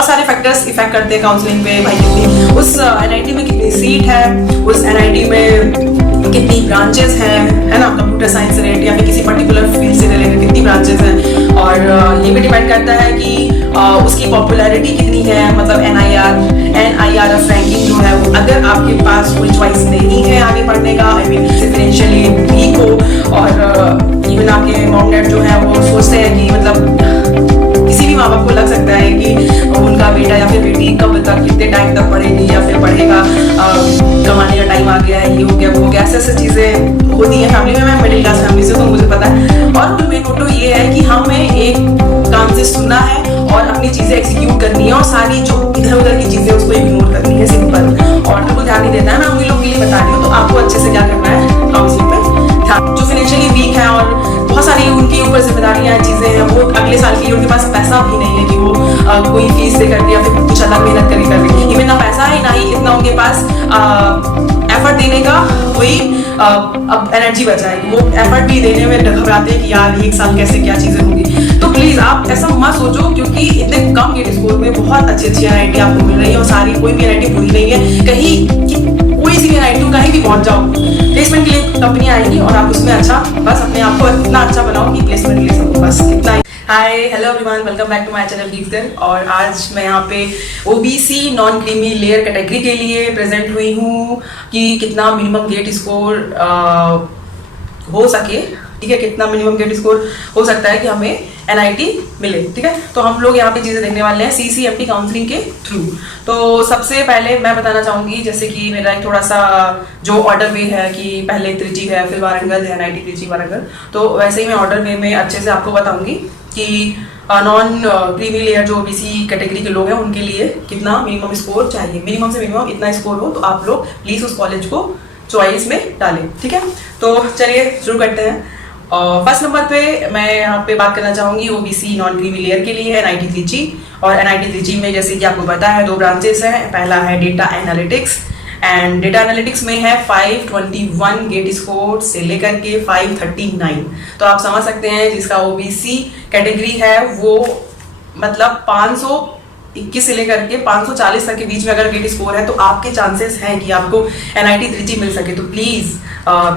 सारे factors effect करते हैं काउंसलिंग पे। भाई कितनी उस एनआईटी में कितनी सीट है, उस एनआईटी में कितनी ब्रांचेस हैं, है ना, कंप्यूटर साइंस से रिलेटेड या फिर किसी पर्टिकुलर फील्ड से रिलेटेड कितनी ब्रांचेस हैं। और ये भी डिपेंड करता है कि उसकी पॉपुलैरिटी कितनी है, मतलब NIRF रैंकिंग जो है वो, अगर आपके पास कोई चॉइस नहीं है आगे पढ़ने का, आई मीन फाइनेंशियली वीक हो और इवन आपके मॉम डैड जो है वो सोचते हैं कि मतलब किसी भी माँ बाप को लग सकता है कि उनका बेटा या फिर बेटी कब तक कितने टाइम तक पढ़ेगी या फिर पढ़ेगा, कमाने का टाइम आ गया है, ये हो गया वो हो गया, ऐसे चीज़ें होती हैं फैमिली में। मैं मिडिल क्लास फैमिली से, तो मुझे पता है। और मेन मोटो ये है कि हमें एक काम से सुनना है और अपनी चीज़ें एग्जीक्यूट करनी है और सारी जो इधर उधर की चीज़ें उसको इग्नोर करनी है, सिंपल। और बिल्कुल ध्यान नहीं देना है। मैं उन लोग के लिए बता रही हूँ, तो आपको अच्छे से क्या करना है, काउंसलिंग पे ध्यान। जो फाइनेंशियली वीक है और बहुत सारी उनके ऊपर जिम्मेदारियां चीज़ें हैं, वो अगले साल के लिए उनके पास पैसा भी नहीं है कि वो कोई फीस दे करके या फिर कुछ अलग मेहनत करके कर ले। इवन ना पैसा है ना ही इतना उनके पास एफर्ट देने का कोई अब एनर्जी बचा है कि वो एफर्ट भी देने में घबराते हैं कि यार एक साल कैसे क्या चीज़ें होंगी। तो प्लीज़ आप ऐसा मत सोचो, क्योंकि इतने कम गेट स्कोर में बहुत अच्छी अच्छी एनआईटी आपको मिल रही है और सारी कोई भी एनआईटी बुरी नहीं है। कहीं कोई सी भी एनआईटी कहीं भी पहुंच जाओ, प्लेसमेंट के लिए कंपनी आएगी और आप उसमें अच्छा, बस अपने आप को इतना अच्छा बनाओ कि प्लेसमेंट के लिए सबको बस इतना ही। Hi hello everyone, welcome back to my channel geeks girl. और आज मैं यहाँ पे OBC non creamy layer category के लिए प्रेजेंट हुई हूँ कि कितना मिनिमम गेट स्कोर हो सके, ठीक है, कितना मिनिमम गेट स्कोर हो सकता है कि हमें एनआईटी मिले, ठीक है। तो हम लोग यहाँ पे चीज़ें देखने वाले हैं CCMT काउंसलिंग के थ्रू। तो सबसे पहले मैं बताना चाहूँगी, जैसे कि मेरा एक थोड़ा सा जो ऑर्डर वे है कि पहले त्रिची है, फिर वारंगल है, NIT त्रिची वारंगल, तो वैसे ही मैं ऑर्डर वे में अच्छे से आपको बताऊँगी कि नॉन क्रीमी लेयर जो ओबीसी कैटेगरी के लोग हैं उनके लिए कितना मिनिमम स्कोर चाहिए। मिनिमम से मिनिमम इतना स्कोर हो तो आप लोग प्लीज़ उस कॉलेज को चॉइस में डालें, ठीक है। तो चलिए शुरू करते हैं। फर्स्ट नंबर पे मैं यहाँ पे बात करना चाहूँगी ओबीसी नॉन क्रीमी लेयर के लिए NIT त्रिची। और NIT त्रिची में जैसे कि आपको पता है 2 ब्रांचेस हैं। पहला है data analytics, and data analytics में है 521 गेट स्कोर से लेकर के 539। तो आप समझ सकते हैं जिसका ओबीसी कैटेगरी है वो मतलब 521 से लेकर के 540 तक के बीच में अगर गेट स्कोर है तो आपके चांसेस हैं कि आपको NIT त्रिची मिल सके। तो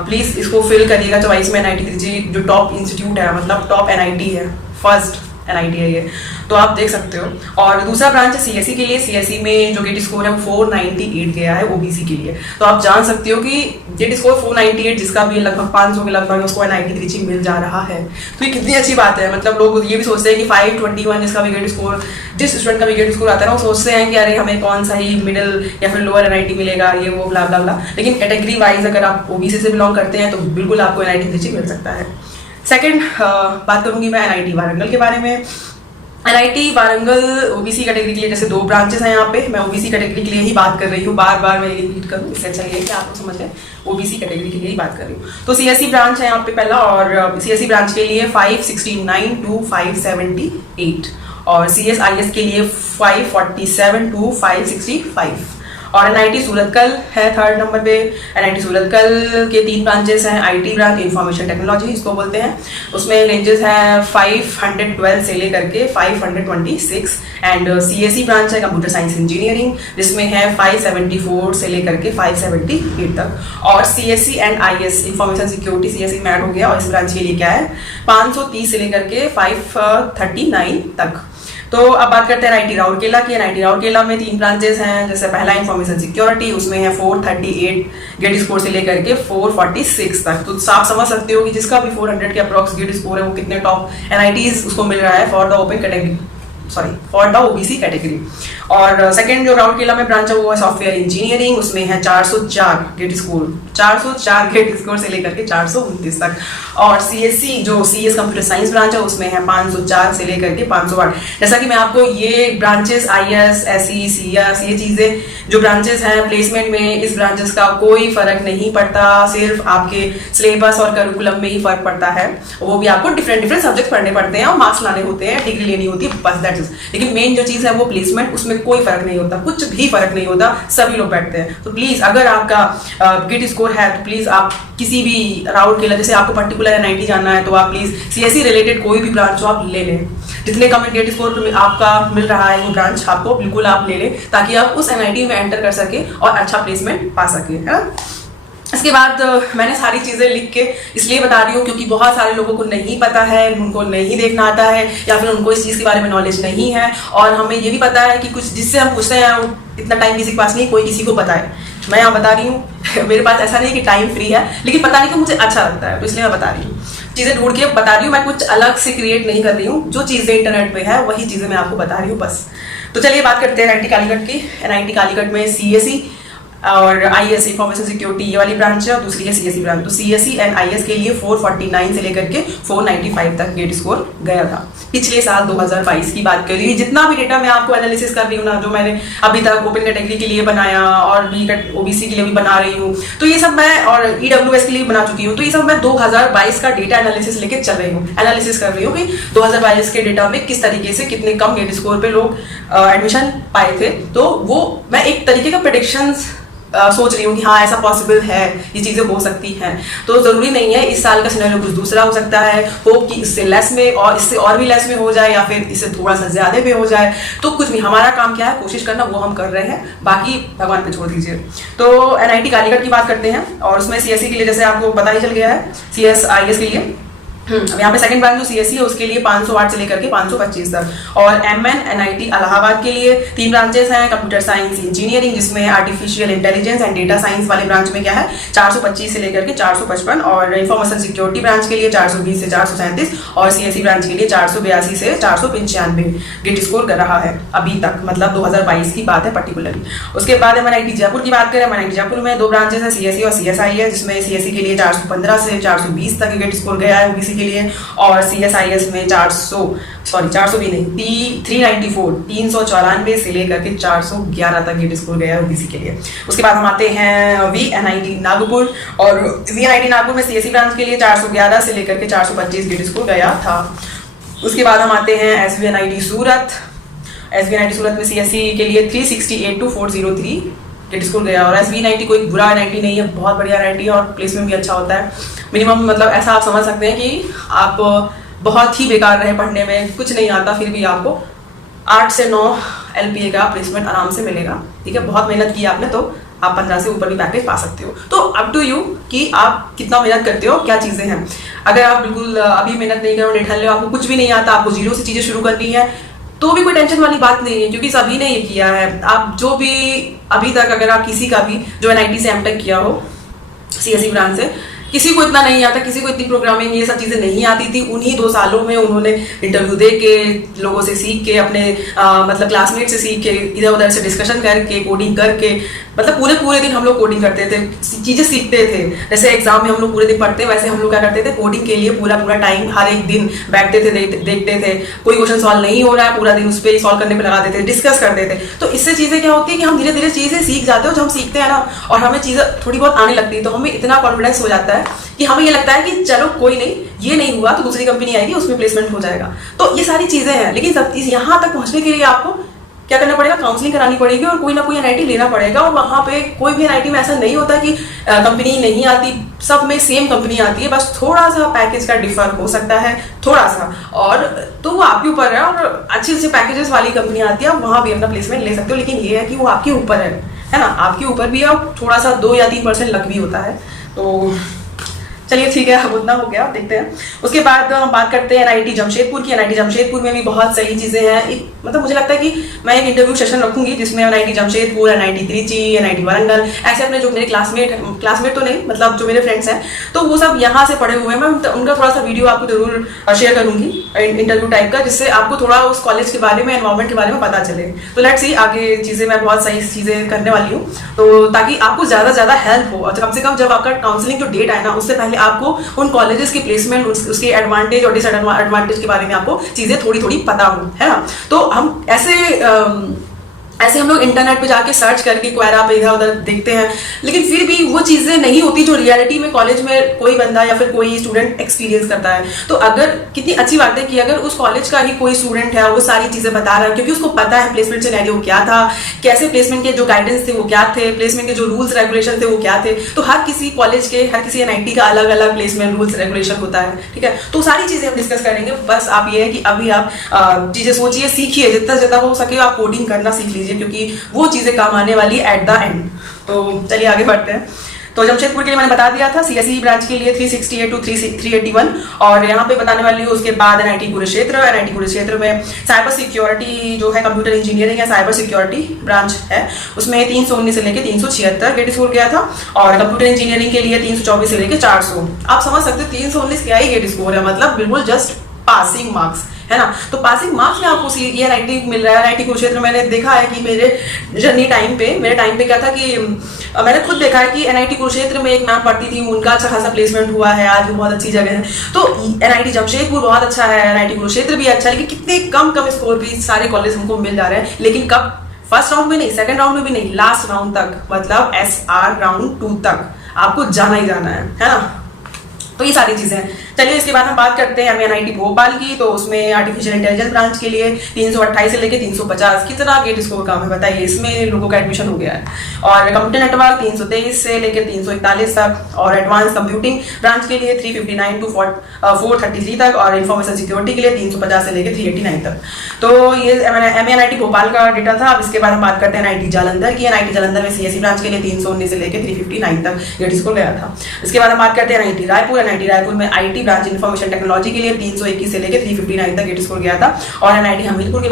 प्लीज़ इसको फिल करिएगा चॉइस में। NIT त्रिची जो टॉप इंस्टीट्यूट है, मतलब टॉप NIT है, फर्स्ट NIT है ये, तो आप देख सकते हो। और दूसरा ब्रांच है CSE के लिए। CSE में जो गेट स्कोर है वो 498 गया है ओबीसी के लिए। तो आप जान सकते हो कि गेट स्कोर 498 जिसका भी लगभग 500 के लगभग उसको NIT त्रिची मिल जा रहा है। तो ये कितनी अच्छी बात है। मतलब लोग ये भी सोचते हैं कि 521 जिसका भी गेट स्कोर, जिस स्टूडेंट का भी गेट स्कोर आता है ना, वो सोचते हैं कि अरे हमें कौन सा ही मिडिल या फिर लोअर NIT मिलेगा, ये वो ब्ला ब्ला ब्ला। लेकिन कैटेगरी वाइज अगर आप ओबीसी से बिलोंग करते हैं तो बिल्कुल आपको NIT त्रिची मिल सकता है। सेकंड बात करूंगी मैं NIT वारंगल के बारे में। NIT वारंगल ओबीसी कैटेगरी के लिए जैसे 2 ब्रांचेस हैं यहाँ पे। मैं ओबीसी कैटेगरी के लिए ही बात कर रही हूँ, बार मैं रिपीट करूँ, इससे अच्छा ये है कि आप लोग समझ लें, ओबीसी कैटेगरी के लिए ही बात कर रही हूँ। तो CSE ब्रांच है यहाँ पे पहला, और CSE ब्रांच के लिए 569 to 578 और CSIS के लिए 547 to 565। और NIT सूरतकल है थर्ड नंबर पे। NIT सूरतकल के 3 ब्रांचेस हैं। IT ब्रांच इंफॉर्मेशन टेक्नोलॉजी इसको बोलते हैं, उसमें रेंजेस हैं 512 से लेकर के 526। एंड CSE ब्रांच है कंप्यूटर साइंस इंजीनियरिंग, जिसमें है 574 से लेकर के 578 तक। और CSE and IS information security CSE में ऐड हो गया, और इस ब्रांच के लिए क्या है 530 से लेकर के 539 तक। तो अब बात करते हैं NIT राउरकेला की। NIT राउरकेला में 3 ब्रांचेस हैं। जैसे पहला इंफॉर्मेशन सिक्योरिटी, उसमें है 438 गेट स्कोर से लेकर के 446 तक। तो आप समझ सकते हो कि जिसका भी 400 के अप्रॉक्स गेट स्कोर है वो कितने टॉप NITs उसको मिल रहा है for the open category, for the OBC category. और सेकंड जो राउरकेला में ब्रांच है वो है सॉफ्टवेयर इंजीनियरिंग, उसमें है 404 गेट स्कोर, 404 गेट स्कोर से लेकर के 429 तक। और CSE जो CS कंप्यूटर साइंस ब्रांच है उसमें है 504 से लेकर के 508। जैसा कि मैं आपको ये ब्रांचेस IS, SE, CS ये चीज़ें जो ब्रांचेस हैं प्लेसमेंट में, इस ब्रांचेस का कोई फर्क नहीं पड़ता, सिर्फ आपके सिलेबस और करिकुलम में ही फर्क पड़ता है। वो भी आपको डिफरेंट सब्जेक्ट पढ़ने पड़ते हैं और मार्क्स लाने होते हैं, डिग्री लेनी होती है, बस दैट्स बैचेस, लेकिन मेन जो चीज़ है वो प्लेसमेंट, उसमें कोई फर्क नहीं होता, कुछ भी फर्क नहीं होता, सभी लोग बैठते हैं। तो प्लीज़ अगर आपका गेट स्कोर है तो प्लीज़ आप किसी भी राउट के लिए, जैसे आपको पर्टिकुलर NIT जाना है तो आप प्लीज़ CSE रिलेटेड कोई भी ब्रांच हो आप ले लें। जितने कम गेट स्कोर आपका मिल रहा है वो ब्रांच आपको बिल्कुल आप ले लें, ताकि आप उस NIT में एंटर कर सके और अच्छा प्लेसमेंट पा सके, है ना। इसके बाद मैंने सारी चीज़ें लिख के इसलिए बता रही हूँ क्योंकि बहुत सारे लोगों को नहीं पता है, उनको नहीं देखना आता है, या फिर उनको इस चीज़ के बारे में नॉलेज नहीं है। और हमें ये भी पता है कि कुछ जिससे हम पूछते हैं इतना टाइम किसी के पास नहीं, कोई किसी को पता है। मैं यहाँ बता रही हूँ मेरे पास ऐसा नहीं कि टाइम फ्री है, लेकिन पता नहीं कि मुझे अच्छा लगता है, तो इसलिए मैं बता रही हूँ, चीज़ें ढूंढ के बता रही हूँ। मैं कुछ अलग से क्रिएट नहीं कर रही हूँ, जो चीज़ें इंटरनेट पे है वही चीज़ें मैं आपको बता रही हूँ बस। तो चलिए बात करते हैं NIT कालीकट की। NIT कालीकट में CSE और IAS इंफॉर्मेशन सिक्योरिटी ये वाली ब्रांच है, और दूसरी है CSE ब्रांच। तो CSE एंड IAS के लिए 449 से लेकर के 495 तक गेट स्कोर गया था पिछले साल 2022 की बात कर रही हूँ। जितना भी डेटा मैं आपको एनालिसिस कर रही हूँ ना, जो मैंने अभी तक ओपन कैटेगरी के लिए बनाया और OBC के लिए भी बना रही हूँ, तो ये सब मैं, और EWS के लिए बना चुकी हूँ, तो ये सब मैं 2022 का डेटा एनालिसिस लेके चल रही हूँ, एनालिसिस कर रही हूँ कि 2022 के डेटा में किस तरीके से कितने कम गेट स्कोर पे लोग एडमिशन पाए थे। तो वो मैं एक तरीके का प्रेडिक्शंस सोच रही हूँ कि हाँ ऐसा पॉसिबल है, ये चीज़ें हो सकती हैं। तो ज़रूरी नहीं है, इस साल का सिनेरियो कुछ दूसरा हो सकता है, होप कि इससे लेस में और इससे और भी लेस में हो जाए, या फिर इससे थोड़ा सा ज़्यादा में हो जाए। तो कुछ भी, हमारा काम क्या है, कोशिश करना, वो हम कर रहे हैं, बाकी भगवान पे छोड़ दीजिए। तो NIT कालीकट की बात करते हैं, और उसमें CSE के लिए जैसे आपको पता ही चल गया है, CS IAS के लिए अब यहाँ पे सेकंड ब्रांच जो CSE है उसके लिए 508 से लेकर के 525 तक, और MN NIT इलाहाबाद के लिए 3 ब्रांचेस हैं, कंप्यूटर साइंस इंजीनियरिंग जिसमें artificial intelligence and data science वाले ब्रांच में क्या है 425 से लेकर के 455, और इंफॉर्मेशन सिक्योरिटी ब्रांच के लिए 420 से 437, और CSE ब्रांच के लिए 482 से 495 गेट स्कोर कर रहा है अभी तक, मतलब 2022 की बात है पर्टिकुलरली। उसके बाद हम NIT जयपुर की बात करें, NIT जयपुर में 2 ब्रांचेस हैं, CSE और CSI है, जिसमें CSE के लिए 415 से 420 तक गेट स्कोर गया है OBC के लिए, और CSIS में 400 भी नहीं 394 से लेकर के 411 तक गेट स्कोर गया है OBC के लिए। उसके बाद हम आते हैं VNIT नागपुर, और VNIT नागपुर में CSE ब्रांच के लिए 411 से लेकर के 425 गेट स्कोर गया था। उसके बाद हम आते हैं SVNIT सूरत। SVNIT सूरत में CSE के लिए 368 to 403 गेट स्कोर गया, और SVNIT कोई बुरा NIT नहीं है, बहुत बढ़िया NIT है, और प्लेसमेंट भी अच्छा होता है। मिनिमम मतलब ऐसा आप समझ सकते हैं कि आप बहुत ही बेकार रहे पढ़ने में, कुछ नहीं आता, फिर भी आपको 8 से 9 LPA का प्लेसमेंट आराम से मिलेगा। ठीक है, बहुत मेहनत की आपने तो आप 15 से ऊपर भी पैकेज पा सकते हो। तो अप टू यू कि आप कितना मेहनत करते हो, क्या चीज़ें हैं। अगर आप बिल्कुल अभी मेहनत नहीं करो, निठल्ले हो, आपको कुछ भी नहीं आता, आपको जीरो से चीज़ें शुरू करनी है, तो भी कोई टेंशन वाली बात नहीं है, क्योंकि सभी ने ये किया है। आप जो भी अभी तक, अगर आप किसी का भी जो NIT से MTech किया हो CSE ब्रांच से, किसी को इतना नहीं आता, किसी को इतनी प्रोग्रामिंग ये सब चीज़ें नहीं आती थी, उन्हीं 2 सालों में उन्होंने इंटरव्यू दे के, लोगों से सीख के, अपने मतलब क्लासमेट से सीख के, इधर उधर से डिस्कशन करके, कोडिंग करके, मतलब पूरे दिन हम लोग कोडिंग करते थे, चीज़ें सीखते थे। जैसे एग्जाम में हम लोग पूरे दिन पढ़ते, वैसे हम लोग क्या करते थे, कोडिंग के लिए पूरा टाइम हर एक दिन बैठते थे, देखते थे, कोई क्वेश्चन सॉल्व नहीं हो रहा है, पूरा दिन उस पर सॉल्व करने पर लगाते थे, डिस्कस करते थे। तो इससे चीज़ें क्या होती है कि हम धीरे धीरे चीज़ें सीख जाते हो, जब हम सीखते हैं ना, और हमें चीज़ें थोड़ी बहुत आने लगती है, तो हमें इतना कॉन्फिडेंस हो जाता है कि हमें ये लगता है कि चलो कोई नहीं, ये नहीं हुआ तो दूसरी कंपनी आएगी, उसमें प्लेसमेंट हो जाएगा। तो ये सारी चीज़ें हैं, लेकिन सब यहाँ तक पहुँचने के लिए आपको क्या करना पड़ेगा, काउंसलिंग करानी पड़ेगी, और कोई ना कोई NIT लेना पड़ेगा। और वहाँ पे कोई भी NIT में ऐसा नहीं होता कि कंपनी नहीं आती, सब में सेम कंपनी आती है, बस थोड़ा सा पैकेज का डिफर हो सकता है, थोड़ा सा, और तो वो आपके ऊपर है। और अच्छी अच्छी पैकेजेस वाली कंपनी आती है, आप वहाँ भी अपना प्लेसमेंट ले सकते हो, लेकिन ये है कि वो आपके ऊपर है ना, आपके ऊपर भी है, थोड़ा सा 2 या 3% लक भी होता है। तो चलिए ठीक है, अब उतना हो गया, देखते हैं। उसके बाद हम बात करते हैं NIT जमशेदपुर की। NIT जमशेदपुर में भी बहुत सही चीज़ें हैं। मतलब मुझे लगता है कि मैं एक इंटरव्यू सेशन रखूंगी जिसमें NIT Jamshedpur, NIT Trichy, NIT Warangal, ऐसे अपने जो मेरे क्लासमेट तो नहीं, मतलब जो मेरे फ्रेंड्स हैं, तो वो सब यहाँ से पढ़े हुए हैं। मैं उनका थोड़ा सा वीडियो आपको जरूर शेयर करूंगी इंटरव्यू टाइप का, जिससे आपको थोड़ा उस कॉलेज के बारे में, एनवायरमेंट के बारे में पता चले। तो लेट्स सी आगे चीज़ें, मैं बहुत सही चीज़ें करने वाली हूँ, तो ताकि आपको ज़्यादा से ज़्यादा हेल्प हो। और कम से कम जब आपका काउंसलिंग जो डेट आए ना, उससे पहले आपको उन कॉलेजेस की प्लेसमेंट, उसके एडवांटेज और डिसएडवांटेज के बारे में आपको चीज़ें थोड़ी थोड़ी पता हो, है ना। तो हम ऐसे हम लोग इंटरनेट पे जाके सर्च करके क्वेरा पे इधर उधर देखते हैं, लेकिन फिर भी वो चीजें नहीं होती जो रियलिटी में कॉलेज में कोई बंदा या फिर कोई स्टूडेंट एक्सपीरियंस करता है। तो अगर कितनी अच्छी बात है कि अगर उस कॉलेज का ही कोई स्टूडेंट है वो सारी चीजें बता रहा है, क्योंकि उसको पता है प्लेसमेंट सिनेरियो क्या था, कैसे प्लेसमेंट के जो गाइडेंस थे वो क्या थे, प्लेसमेंट के जो रूल्स रेगुलेशन थे वो क्या थे। तो हर किसी कॉलेज के, हर किसी एनआईटी का अलग अलग प्लेसमेंट रूल्स रेगुलेशन होता है, ठीक है। तो सारी चीजें हम डिस्कस करेंगे। बस आप ये है कि अभी आप चीजें सोचिए, सीखिए, जितना जितना हो सके आप कोडिंग करना सीख लीजिए, क्योंकि वो चीजें काम आने वाली है एट द एंड। तो चलिए आगे बढ़ते हैं। तो जमशेदपुर के लिए मैंने बता दिया था, सीएसई ब्रांच के लिए 368 टू 381, और यहाँ पे बताने वाली हूँ उसके बाद एनआईटी कुरुक्षेत्र में साइबर सिक्योरिटी जो है, कंप्यूटर इंजीनियरिंग या साइबर सिक्योरिटी ब्रांच है, उसमें 319 से लेकर 376 गेट स्कोर गया था, और कंप्यूटर इंजीनियरिंग के लिए 324 से लेकर 400। आप समझ सकते हो 319 क्या ही गेट स्कोर है, मतलब बिल्कुल जस्ट पासिंग मार्क्स है ना। तो पासिंग मार्क्स में आपको ये एनआईटी मिल रहा है। एनआईटी कुरुक्षेत्र मैंने देखा है कि मेरे टाइम पे क्या था कि मैंने खुद देखा है कि एनआईटी कुरुक्षेत्र में एक मैम पढ़ती थी, उनका अच्छा खासा प्लेसमेंट हुआ है, आज वो बहुत अच्छी जगह है। तो एनआईटी जमशेदपुर बहुत अच्छा है, एनआईटी कुरुक्षेत्र भी अच्छा है, लेकिन कितने कम स्कोर भी सारे कॉलेज हमको मिल जा रहे हैं। लेकिन कब? फर्स्ट राउंड में नहीं, सेकंड राउंड में भी नहीं, लास्ट राउंड तक, मतलब SR राउंड 2 तक आपको जाना ही जाना है ना। तो ये सारी चीजें हैं। चलिए इसके बाद हम बात करते हैं एनआईटी भोपाल की। तो उसमें आर्टिफिशियल इंटेलिजेंस ब्रांच के लिए 328 से लेकर 350 कितना गेट स्कोर काम है बताइए, इसमें लोगों का एडमिशन हो गया है। और कंप्यूटर नेटवर्क 323 से लेकर 341 तक, और एडवांस कंप्यूटिंग ब्रांच के लिए 359 टू 433 तक, और इन्फॉर्मेशन सिक्योरिटी के लिए 350 से लेकर 389 तक। तो ये एनआईटी भोपाल का डेटा था। अब इसके बाद हम बात करते हैं एनआईटी जालंधर की। एनआईटी जालंधर में सीएसई ब्रांच के लिए 319 से लेकर 359 तक गेट स्कोर गया था। इसके बाद हम बात करते हैं एनआईटी रायपुर में आईटी ब्रांच इन्फॉर्मेशन टेक्नोलॉजी के लिए 321 से लेकर 359 तक गेट स्कोर गया था। और एनआईटी हमीरपुर के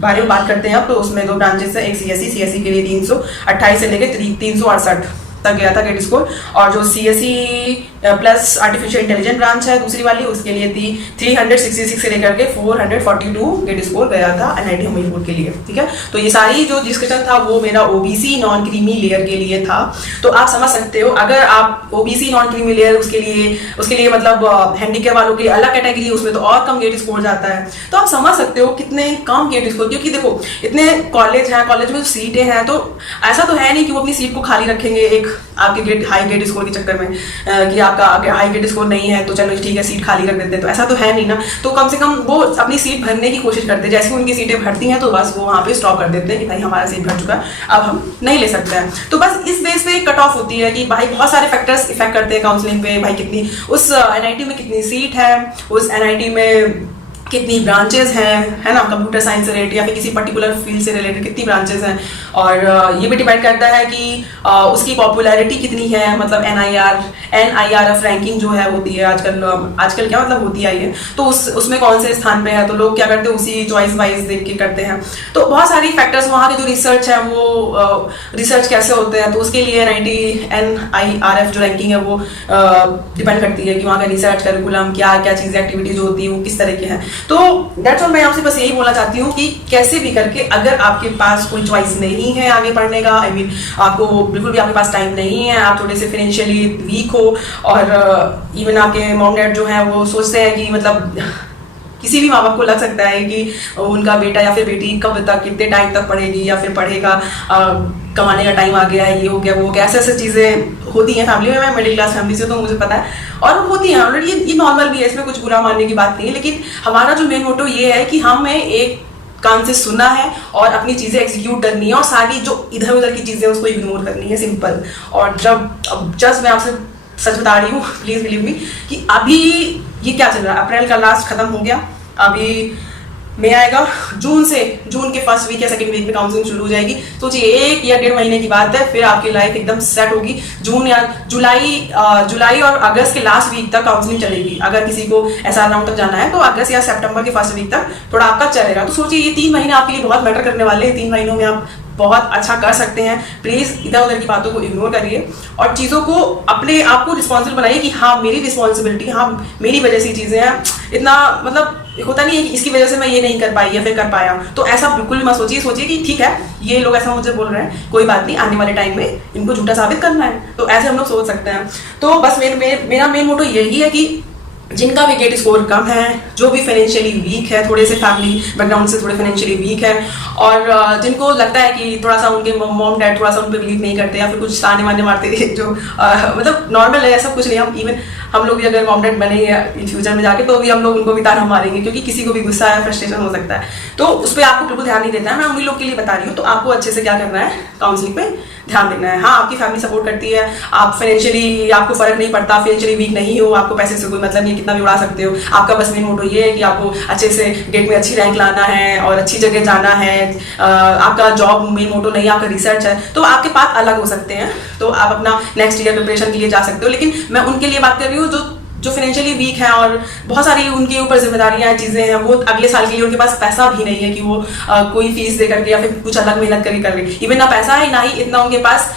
बारे में बात करते हैं अब, तो उसमें 2 ब्रांचेस है, एक सीएसई के लिए 328 से लेकर 368 तक गया था गेट स्कोर, और जो CSE plus artificial intelligence branch है दूसरी वाली, उसके लिए थी 366 से लेकर के 442 गेट स्कोर गया था एनआईटी हमीरपुर के लिए, ठीक है। तो ये सारी जो डिस्कशन था वो मेरा ओबीसी नॉन क्रीमी लेयर के लिए था। तो आप समझ सकते हो, अगर आप ओबीसी नॉन क्रीमी लेयर उसके लिए मतलब हैंडीकैप वालों की अलग कैटेगरी, उसमें तो और कम गेट स्कोर जाता है। तो आप समझ सकते हो कितने कम गेट स्कोर, क्योंकि देखो इतने कॉलेज हैं, कॉलेज में सीटें हैं, तो ऐसा तो है नहीं कि वो अपनी सीट को खाली रखेंगे एक आपके हाई गेट स्कोर के चक्कर में, कि आपका हाई गेट स्कोर नहीं है तो चलो ठीक है सीट खाली कर देते हैं, तो ऐसा तो है नहीं ना। तो कम से कम वो अपनी सीट भरने की कोशिश करते हैं, जैसे उनकी सीटें भरती हैं तो बस वो वहाँ पे स्टॉप कर देते हैं कि भाई हमारा सीट भर चुका है, अब हम नहीं ले सकते हैं। तो बस इस बेस पे कट ऑफ होती है कि भाई बहुत सारे फैक्टर्स इफेक्ट करते हैं काउंसलिंग पे, भाई कितनी उस एनआईटी में कितनी सीट है, उस एनआईटी में कितनी ब्रांचेस हैं, है ना, कंप्यूटर साइंस से रिलेटेड या फिर किसी पर्टिकुलर फील्ड से रिलेटेड कितनी ब्रांचेस हैं, और ये भी डिपेंड करता है कि उसकी पॉपुलैरिटी कितनी है, मतलब NIRF रैंकिंग जो है होती है आजकल क्या मतलब होती आई है, तो उसमें कौन से स्थान पे है, तो लोग क्या करते हैं उसी चॉइस वाइज देख के करते हैं। तो बहुत सारी फैक्टर्स, वहाँ के जो रिसर्च है वो रिसर्च कैसे होते हैं, तो उसके लिए NIRF जो रैंकिंग है वो डिपेंड करती है कि वहाँ का रिसर्च करिकुलम क्या क्या चीज़ें एक्टिविटीज होती है वो किस तरह की है। तो दैट्स ऑल, मैं आपसे बस यही बोलना चाहती हूँ कि कैसे भी करके अगर आपके पास कोई चॉइस नहीं है आगे पढ़ने का, आपको बिल्कुल भी आपके पास टाइम नहीं है, आप थोड़े से फाइनेंशियली वीक हो, और इवन आपके मॉम डैड जो है वो सोचते हैं कि मतलब किसी भी माँ बाप को लग सकता है कि उनका बेटा या फिर बेटी कब तक कितने टाइम तक पढ़ेगी या फिर पढ़ेगा, कमाने का टाइम आ गया है, ये हो गया वो हो गया, ऐसे चीज़ें होती हैं फैमिली में। मैं मिडिल क्लास फैमिली से, तो मुझे पता है, और होती हैं ऑलरेडी, ये नॉर्मल भी है, इसमें कुछ बुरा मानने की बात नहीं है। लेकिन हमारा जो मेन मोटो ये है कि हमें एक कान से सुनना है और अपनी चीज़ें एग्जीक्यूट करनी है, और सारी जो इधर उधर की चीज़ें उसको इग्नोर करनी है, सिंपल। और जस्ट मैं आपसे सच बता रही हूँ, प्लीज बिलीव मी, कि अभी ये क्या चल रहा है, अप्रैल का लास्ट खत्म हो गया, अभी मई आएगा, जून के फर्स्ट वीक या सेकंड वीक में काउंसलिंग शुरू हो जाएगी। सोचिए 1 या 1.5 महीने की बात है, फिर आपकी लाइफ एकदम सेट होगी। जून या जुलाई और अगस्त के लास्ट वीक तक काउंसलिंग चलेगी। अगर किसी को SR राउंड तक जाना है तो अगस्त या सितंबर के फर्स्ट वीक तक थोड़ा आपका चलेगा। तो सोचिए ये 3 महीने आपके लिए बहुत मैटर करने वाले हैं। 3 महीनों में आप बहुत अच्छा कर सकते हैं। प्लीज इधर उधर की बातों को इग्नोर करिए और चीज़ों को अपने आप को रिस्पॉन्सिबल बनाइए कि हाँ मेरी रिस्पॉन्सिबिलिटी, हाँ मेरी वजह से चीज़ें हैं। इतना मतलब होता नहीं है कि इसकी वजह से मैं ये नहीं कर पाई या फिर कर पाया, तो ऐसा बिल्कुल भी मत सोचिए कि ठीक है ये लोग ऐसा मुझे बोल रहे हैं, कोई बात नहीं, आने वाले टाइम में इनको झूठा साबित करना है, तो ऐसे हम लोग सोच सकते हैं। तो बस मेरा मेन मोटो यही है कि जिनका भी गेट स्कोर कम है, जो भी फाइनेंशियली वीक है, थोड़े से फैमिली बैकग्राउंड से थोड़े फाइनेंशियली वीक है, और जिनको लगता है कि थोड़ा सा उनके मॉम डैड थोड़ा सा उन पर बिलीव नहीं करते या फिर कुछ ताने वाने मारते जो मतलब नॉर्मल है, ऐसा कुछ नहीं। हम इवन हम लोग भी अगर मॉम डैड बने इन फ्यूचर में जाके तो भी हम लोग उनको भी ताना मारेंगे, क्योंकि किसी को भी गुस्सा या फ्रस्ट्रेशन हो सकता है। तो उस पर आपको बिल्कुल ध्यान नहीं देना है, मैं उन्हीं लोग के लिए बता रही हूँ। तो आपको अच्छे से क्या करना है, काउंसलिंग पे ध्यान देना है। हाँ, आपकी फैमिली सपोर्ट करती है, आप फाइनेंशियली आपको फर्क नहीं पड़ता, फाइनेंशियली वीक नहीं हो, आपको पैसे से कोई मतलब नहीं, कितना भी उड़ा सकते हो। आपका बस मेन मोटो ये है कि आपको अच्छे से गेट में अच्छी रैंक लाना है और अच्छी जगह जाना है। आपका जॉब मेन मोटो नहीं, आपका रिसर्च है, तो आपके पास अलग हो सकते हैं। तो आप अपना नेक्स्ट ईयर प्रिपरेशन के लिए जा सकते हो। लेकिन मैं उनके लिए बात कर रही हूँ जो फाइनेंशियली वीक है और बहुत सारी उनके ऊपर जिम्मेदारियां चीजें हैं, वो अगले साल के लिए उनके पास पैसा भी नहीं है कि वो कोई फीस दे करके या फिर कुछ अलग मेहनत करके कर ले। इवन ना पैसा है, ना ही इतना उनके पास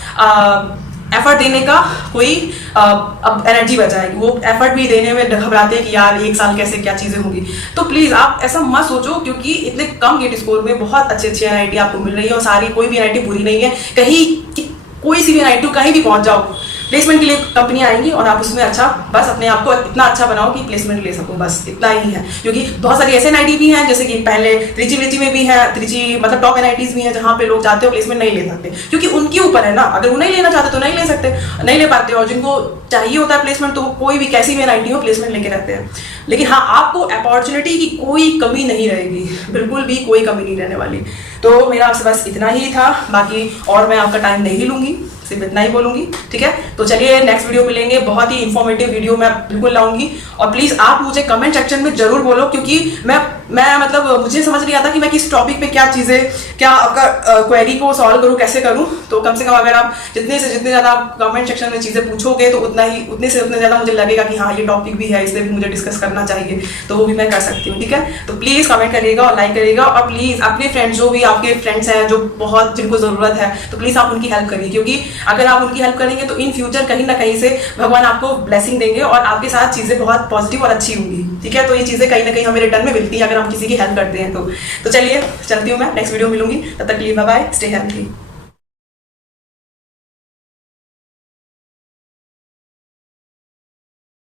एफर्ट देने का कोई अब एनर्जी बचा है कि वो एफर्ट भी देने में घबराते हैं कि यार एक साल कैसे क्या चीजें होंगी। तो प्लीज आप ऐसा मत सोचो, क्योंकि इतने कम गेट स्कोर में बहुत अच्छी अच्छी एनआईटी आपको मिल रही है, और सारी कोई भी एनआईटी बुरी नहीं है। कहीं कोई सी भी एनआईटी कहीं भी पहुंच जाओ, प्लेसमेंट के लिए कंपनियां आएंगी और आप उसमें अच्छा बस अपने आप को इतना अच्छा बनाओ कि प्लेसमेंट ले सको, बस इतना ही है। क्योंकि बहुत सारी ऐसे एनआईटी भी हैं, जैसे कि पहले त्रिची में भी है, त्रिची मतलब टॉप एनआईटीज भी हैं जहां पे लोग जाते हो प्लेसमेंट नहीं ले सकते, क्योंकि उनके ऊपर है ना। अगर वो नहीं लेना चाहते तो नहीं ले सकते, नहीं ले पाते, और जिनको चाहिए होता है प्लेसमेंट तो कोई भी कैसी भी एनआईटी हो प्लेसमेंट लेके रहते हैं। लेकिन हाँ, आपको अपॉर्चुनिटी की कोई कमी नहीं रहेगी, बिल्कुल भी कोई कमी नहीं रहने वाली। तो मेरा आपसे बस इतना ही था, बाकी और मैं आपका टाइम नहीं लूंगी, सिर्फ इतना ही बोलूंगी, ठीक है। तो चलिए नेक्स्ट वीडियो मिलेंगे, बहुत ही इंफॉर्मेटिव वीडियो मैं बिल्कुल लाऊंगी। और प्लीज आप मुझे कमेंट सेक्शन में जरूर बोलो, क्योंकि मैं मतलब मुझे समझ नहीं आता कि मैं किस टॉपिक पे क्या चीजें, क्या आपका क्वेरी को सॉल्व करूं, कैसे करूं। तो कम से कम अगर आप जितने से जितने ज्यादा आप कमेंट सेक्शन में चीजें पूछोगे तो उतने से उतने ज्यादा मुझे लगेगा कि हाँ ये टॉपिक भी है, इसलिए भी मुझे डिस्कस करना चाहिए, तो वो भी मैं कर सकती हूँ, ठीक है। तो प्लीज कमेंट करिएगा और लाइक करिएगा, और प्लीज अपने फ्रेंड्स, जो भी आपके फ्रेंड्स हैं जो बहुत जिनको जरूरत है, तो प्लीज आप उनकी हेल्प करिए, क्योंकि अगर आप उनकी हेल्प करेंगे तो इन फ्यूचर कहीं ना कहीं से भगवान आपको ब्लेसिंग देंगे और आपके साथ चीजें बहुत पॉजिटिव और अच्छी होंगी, ठीक है। तो ये चीजें कहीं ना कहीं हमें रिटर्न में मिलती है अगर हम किसी की हेल्प करते हैं। तो चलिए चलती हूँ मैं, नेक्स्ट वीडियो मिलूंगी, तब तक के लिए बाय बाय, स्टे हेल्थी।